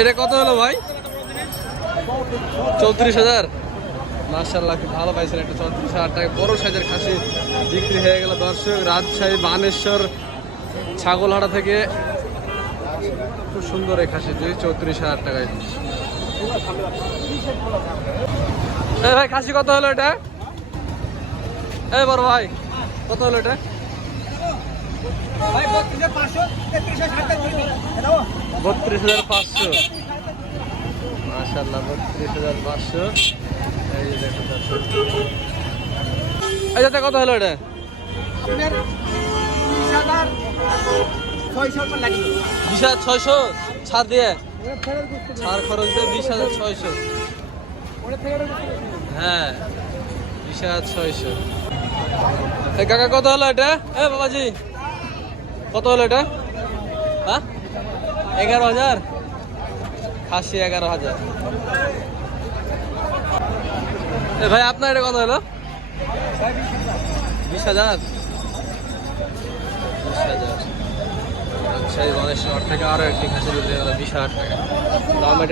এটা কত হলো ভাই? চৌত্রিশ হাজার? মার্শাল্লাহ খুব ভালো পাইছেন একটা চৌত্রিশ হাজার টাকা। বড় সাইজের খাসি বিক্রি হয়ে গেল দর্শক, রাজশাহী, বানেশ্বর, ছাগলহাটা থেকে। খুব সুন্দর এই খাসি দুই চৌত্রিশ হাজার টাকায়। ভাই, খাসি কত হলো এটা? এ বড় ভাই, কত হলো এটা? বত্রিশ হাজার পাঁচশো। মাশাল্লাহ বত্রিশ হাজার পাঁচশো। এই যে দেখো কত হলো এটা? বিশ হাজার ছয়শো। ছাড় দিয়ে। ছাড় খরচ দিয়ে বিশ হাজার ছয়শো। হ্যাঁ বিশ হাজার ছয়শো। কাকা কত হলো এটা? এ বাবাজি। কত হলো এটা? হ্যাঁ? এগারো হাজার? খাসি এগারো হাজার। ভাই, আপনার এটা কত হলো? বিশ হাজার? বিশ হাজার। আচ্ছা থেকে আরও একটি হলো বিশ হাজার টাকা।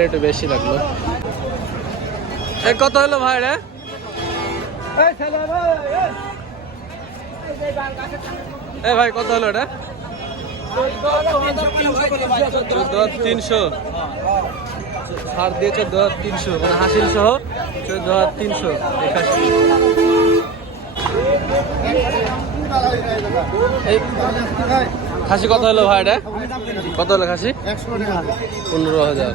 একটু বেশি লাগল। এ, কত হলো ভাই এ, ভাই, কত হলো এটা? চোদ্দ তিনশো। ছাড় দিয়ে চোদ্দ হাজার তিনশো মানে হাসিল সহ চোদ্দ হাজার তিনশো, একাশি। খাসি কত হলো ভাই এটা? কত হলো খাসি? পনেরো হাজার। পনেরো হাজার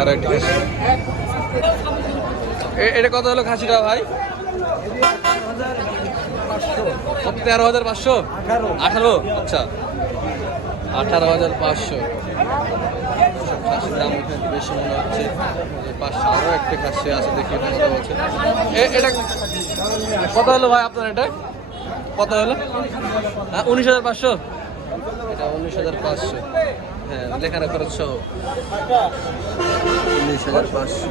আরও একটি এটা কত হলো খাসিটা ভাই? তেরো হাজার পাঁচশো? আঠারো। আচ্ছা। আঠারো হাজার পাঁচশো। খাসির দাম বেশি মনে হচ্ছে। পাঁচশো আরও একটা খাসি আছে দেখি হচ্ছে। এটা কত হলো ভাই আপনার এটা? কত হলো? হ্যাঁ উনিশ হাজার পাঁচশো? এটা উনিশ হাজার পাঁচশো। হ্যাঁ লেখাটা খরচ সহ। উনিশ হাজার পাঁচশো।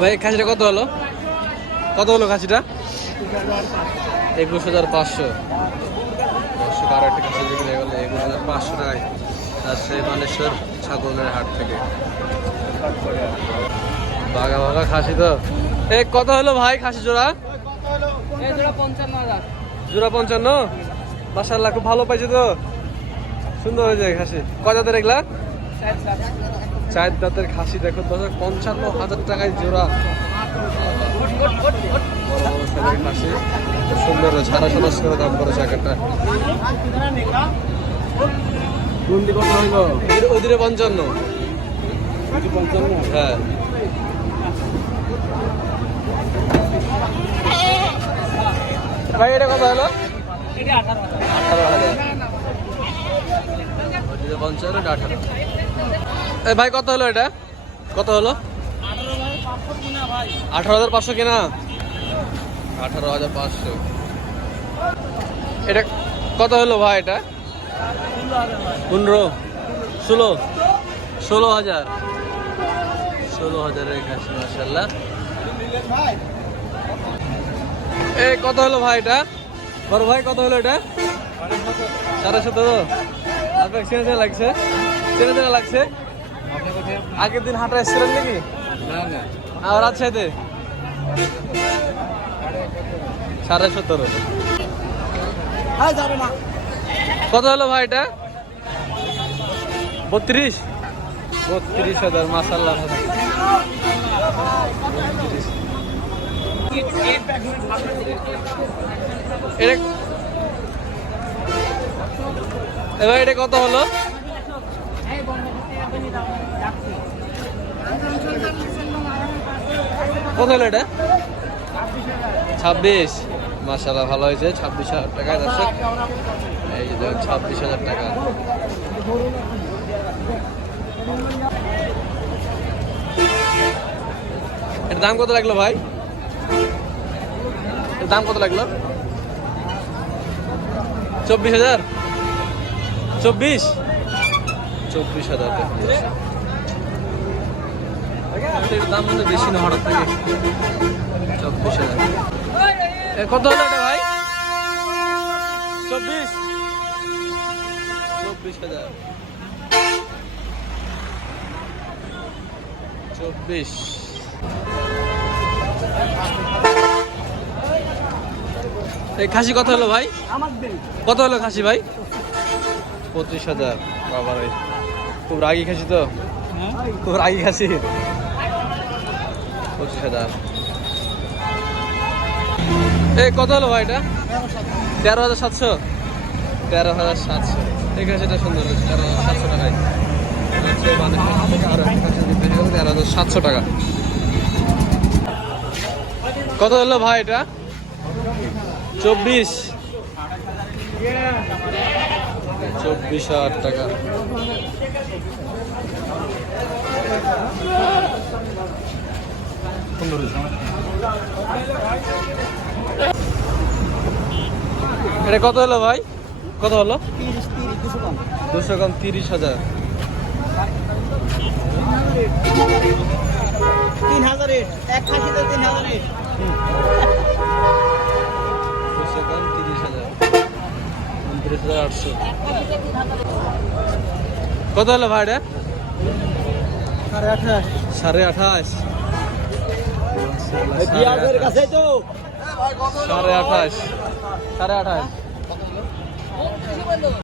ভাই খাসিটা কত হলো? কত হলো খাসিটা? একুশ হাজার পাঁচশো। পাঁচশো আরও একটা খাসি বিক্রি হয়ে গেলো। একুশ হাজার পাঁচশো টাকায় রাজশাহী মানেশ্বর ছাগলের হাট থেকে। বাঘা বাঘা খাসি তো। এ কত হলো ভাই খাসি জোড়া? জোড়া পঞ্চান্ন মাসাল্লাহ খুব ভালো পাইছে তো। সুন্দর হয়েছে খাসি। কজাতে এগুলা? চার দাঁতের খাসি দেখো দশ পঞ্চান্ন হাজার টাকায় জোড়া। খাসি। সুন্দর ছাড়া সাতাশ করে দাম করেছে একটা। গুন্ডি কত হইল? ওদিকে পঞ্চান্ন পঞ্চান্ন। হ্যাঁ। ভাই, এটা কত হলো? হাজার আঠারো ভাই, কত হলো এটা? কত হলো? আঠারো হাজার পাঁচশো কিনা? আঠারো হাজার পাঁচশো। এটা কত হলো ভাই এটা? পনেরো। ষোলো। ষোলো হাজার। ষোলো হাজারের খাসি মাসাল্লাহ এ, কত হলো ভাই এটা? বড় ভাই, কত হলো এটা? সাড়ে সতেরো আপনার লাগছে? চেনে চেনে লাগছে? আগের দিন হাঁটা এসেছিলেন নাকি? আর রাজশাহীতে সাড়ে সতেরো। কত হলো ভাই এটা? বত্রিশ? বত্রিশ হাজার মাসাল্লাহ এটা এবার এটা কত হলো? কত হলো এটা? ছাব্বিশ। মাসাল্লাহ ভালো হয়েছে। ছাব্বিশ হাজার টাকা, দর্শক। এই যে দেখুন, ছাব্বিশ হাজার টাকা। এর দাম কত লাগল ভাই? দাম কত লাগল? চব্বিশ হাজার? চব্বিশ? চব্বিশ হাজার। এর দাম বেশি না, হঠাৎ থেকে চব্বিশ হাজার। কত হলো এটা ভাই? চব্বিশ? চব্বিশ হাজার। চব্বিশ। এই খাসি কত হলো ভাই? কত হলো খাসি ভাই? পঁচিশ হাজার। বাবার খুব রাগি খাসি তো? খুব রাগি খাসি? পঁচিশ হাজার। এই কত হলো ভাই এটা? তেরো হাজার সাতশো। তেরো হাজার সাতশো। এই খাসিটা সুন্দর তেরো হাজার সাতশো টাকায়। গেলে তেরো হাজার সাতশো টাকা। কত হলো ভাই এটা? চব্বিশ। চব্বিশ হাজার টাকা। এটা কত হলো ভাই? কত হলো? দুশো কম তিরিশ হাজার। তিন হাজার রেট এক খাসিতে তিন হাজার রেট দুশো কম তিরিশ হাজার উনত্রিশ হাজার আটশো কত হলো ভাই এটা সাড়ে আঠাশ। সাড়ে আঠাশ। সাড়ে আঠাশ।